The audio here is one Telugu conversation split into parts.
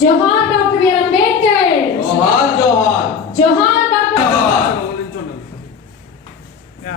Johar doctor B R Ambedkar Johar Johar Johar doctor yeah.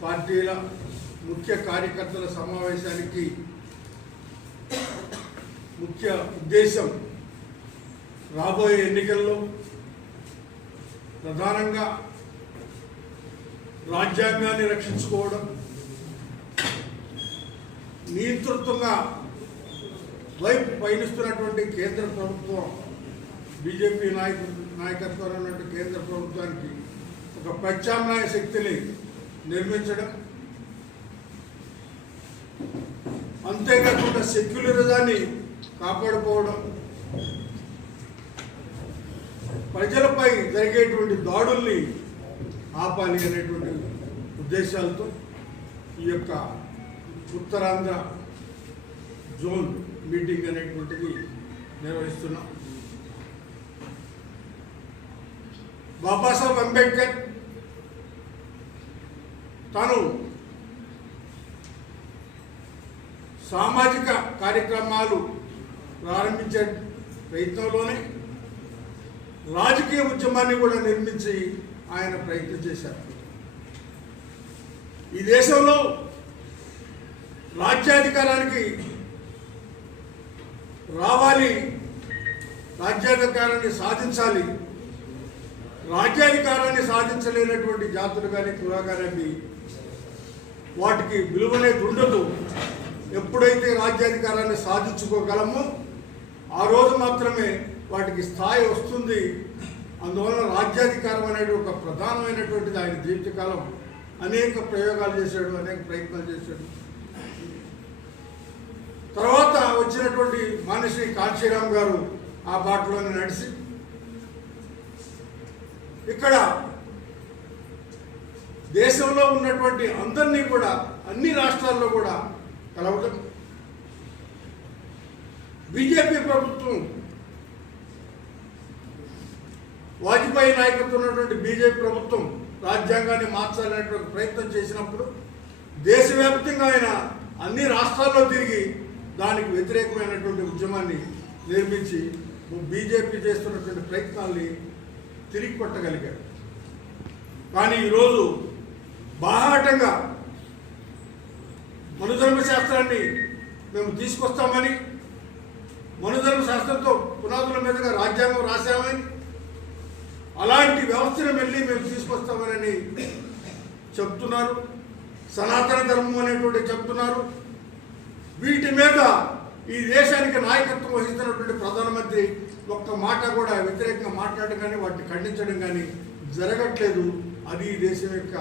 పార్టీల ముఖ్య కార్యకర్తల సమావేశానికి ముఖ్య ఉద్దేశం రాబోయే ఎన్నికల్లో ప్రధానంగా రాజ్యాంగాన్ని రక్షించుకోవడం నియంతృత్వంగా వైపు పయనిస్తున్నటువంటి కేంద్ర ప్రభుత్వం బీజేపీ నాయకు నాయకత్వంలో ఉన్నటువంటి కేంద్ర ప్రభుత్వానికి ఒక ప్రత్యామ్నాయ శక్తిని నిర్మించడం. అంతేకాకుండా సెక్యులరిజాన్ని కాపాడుకోవడం. ప్రజలపై జరిగేటువంటి దాడుల్ని ఆపాలి అనేటువంటి ఉద్దేశాలతో ఈ యొక్క ఉత్తరాంధ్ర జోన్ మీటింగ్ అనేటువంటిది నిర్వహిస్తున్నాం. బాబాసాహెబ్ అంబేద్కర్ తాను సామాజిక కార్యక్రమాలు ప్రారంభించే ప్రయత్నంలోనే రాజకీయ ఉద్యమాన్ని కూడా నిర్మించి ఆయన ప్రయత్నం చేశారు. ఈ దేశంలో రాజ్యాధికారానికి రావాలి రాజ్యాధికారాన్ని సాధించాలి రాజ్యాధికారాన్ని సాధించలేనటువంటి జాతులు కానీ కులా వాటికి విలువనేది ఉండదు ఎప్పుడైతే రాజ్యాధికారాన్ని సాధించుకోగలమో ఆ రోజు మాత్రమే వాటికి స్థాయి వస్తుంది. అందువలన రాజ్యాధికారం అనేది ఒక ప్రధానమైనటువంటిది ఆయన జీవితకాలం అనేక ప్రయోగాలు చేశాడు అనేక ప్రయత్నాలు చేశాడు. తర్వాత వచ్చినటువంటి మానశ్రీ కాంశీరామ్ గారు ఆ బాటలోనే నడిచి ఇక్కడ దేశంలో ఉన్నటువంటి అందరినీ కూడా అన్ని రాష్ట్రాల్లో కూడా కలవటం. బీజేపీ ప్రభుత్వం వాజ్పేయి నాయకత్వం ఉన్నటువంటి బీజేపీ ప్రభుత్వం రాజ్యాంగాన్ని మార్చాలనేటువంటి ప్రయత్నం చేసినప్పుడు దేశవ్యాప్తంగా ఆయన అన్ని రాష్ట్రాల్లో తిరిగి దానికి వ్యతిరేకమైనటువంటి ఉద్యమాన్ని నిర్మించి బీజేపీ చేస్తున్నటువంటి ప్రయత్నాల్ని తిరిగి కొట్టగలిగాడు కానీ ఈరోజు బాహాటంగా మనుధర్మ శాస్త్రాన్ని మేము తీసుకొస్తామని మనుధర్మ శాస్త్రంతో పునాదుల మీదుగా రాజ్యాంగం రాశామని అలాంటి వ్యవస్థను వెళ్ళి మేము తీసుకొస్తామని చెప్తున్నారు. సనాతన ధర్మం అనేటువంటి చెప్తున్నారు. వీటి మీద ఈ దేశానికి నాయకత్వం వహిస్తున్నటువంటి ప్రధానమంత్రి ఒక్క మాట కూడా వ్యతిరేకంగా మాట్లాడడం కానీ వాటిని ఖండించడం కానీ జరగట్లేదు. అది ఈ దేశం యొక్క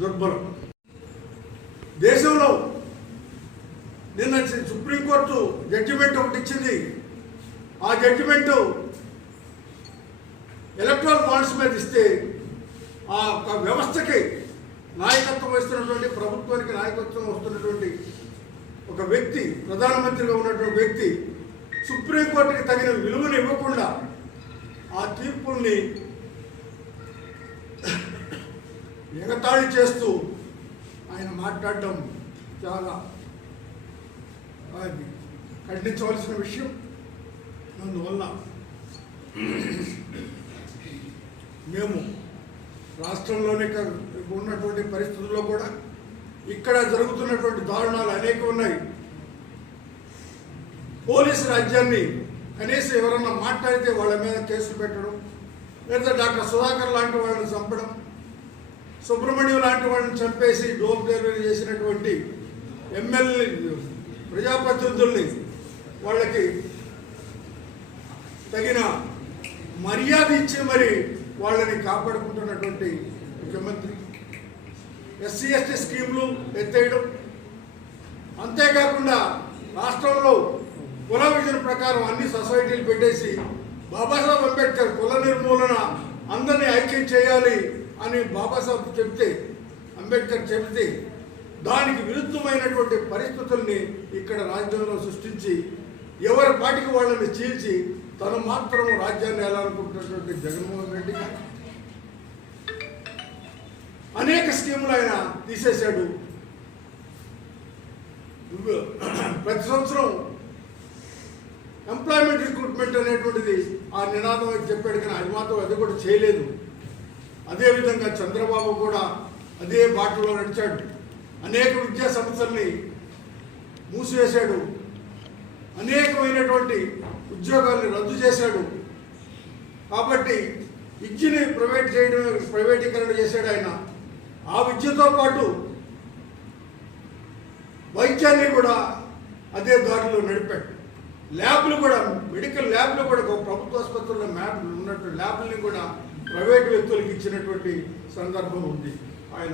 దుర్బలం. దేశంలో నిన్న సుప్రీంకోర్టు జడ్జిమెంట్ ఒకటి ఇచ్చింది. ఆ జడ్జిమెంట్ ఎలక్ట్రల్ బాండ్స్ మీద ఇస్తే ఆ వ్యవస్థకి నాయకత్వం వహిస్తున్నటువంటి ప్రభుత్వానికి నాయకత్వం వస్తున్నటువంటి ఒక వ్యక్తి ప్రధానమంత్రిగా ఉన్నటువంటి వ్యక్తి సుప్రీంకోర్టుకి తగిన విలువను ఇవ్వకుండా ఆ తీర్పుల్ని ఎగతాళి చేస్తూ ఆయన మాట్లాడటం చాలా ఖండించవలసిన విషయం. అందువల్ల మేము రాష్ట్రంలోనే ఉన్నటువంటి పరిస్థితుల్లో కూడా ఇక్కడ జరుగుతున్నటువంటి దారుణాలు అనేక ఉన్నాయి. పోలీసు రాజ్యాన్ని కనీసం ఎవరన్నా మాట్లాడితే వాళ్ళ మీద కేసులు పెట్టడం లేదా డాక్టర్ సుధాకర్ లాంటి వాళ్ళని చంపడం సుబ్రహ్మణ్యం లాంటి వాళ్ళని చంపేసి డోర్ డెలివరీ చేసినటువంటి ఎమ్మెల్యే ప్రజాప్రతినిధుల్ని వాళ్ళకి తగిన మర్యాద ఇచ్చి మరి వాళ్ళని కాపాడుకుంటున్నటువంటి ముఖ్యమంత్రి ఎస్సీ ఎస్టీ స్కీములు ఎత్తేయడం. అంతేకాకుండా రాష్ట్రంలో కుల విజన్ ప్రకారం అన్ని సొసైటీలు పెట్టేసి బాబాసాహెబ్ అంబేద్కర్ కుల నిర్మూలన అందరినీ ఐక్యం చేయాలి అని బాబాసాహెబ్ చెప్తే అంబేద్కర్ చెబితే దానికి విరుద్ధమైనటువంటి పరిస్థితుల్ని ఇక్కడ రాజ్యంలో సృష్టించి ఎవరి పాటికి వాళ్ళని చీల్చి తను మాత్రం రాజ్యాన్ని వెళ్ళాలనుకుంటున్నటువంటి జగన్మోహన్ రెడ్డి గారు స్కీములు ఆయన తీసేశాడు ప్రతి సంవత్సరం ఎంప్లాయ్మెంట్ రిక్రూట్మెంట్ అనేటువంటిది ఆ నినాదం అని చెప్పాడు కానీ అది మాత్రం అది కూడా చేయలేదు. అదేవిధంగా చంద్రబాబు కూడా అదే బాటలో నడిచాడు. అనేక విద్యా సంస్థల్ని మూసివేశాడు. అనేకమైనటువంటి ఉద్యోగాల్ని రద్దు చేశాడు. కాబట్టి విద్యని ప్రైవేట్ చేయడం ప్రైవేటీకరణ చేశాడు ఆయన. ఆ విద్యతో పాటు వైద్యాన్ని కూడా అదే దారిలో నడిపాడు. ల్యాబ్లు కూడా మెడికల్ ల్యాబ్లు కూడా ఒక ప్రభుత్వ ఆసుపత్రుల్లో మ్యాప్ ఉన్నట్టు ల్యాబ్లని కూడా ప్రైవేట్ వ్యక్తులకు ఇచ్చినటువంటి సందర్భం ఉంది. ఆయన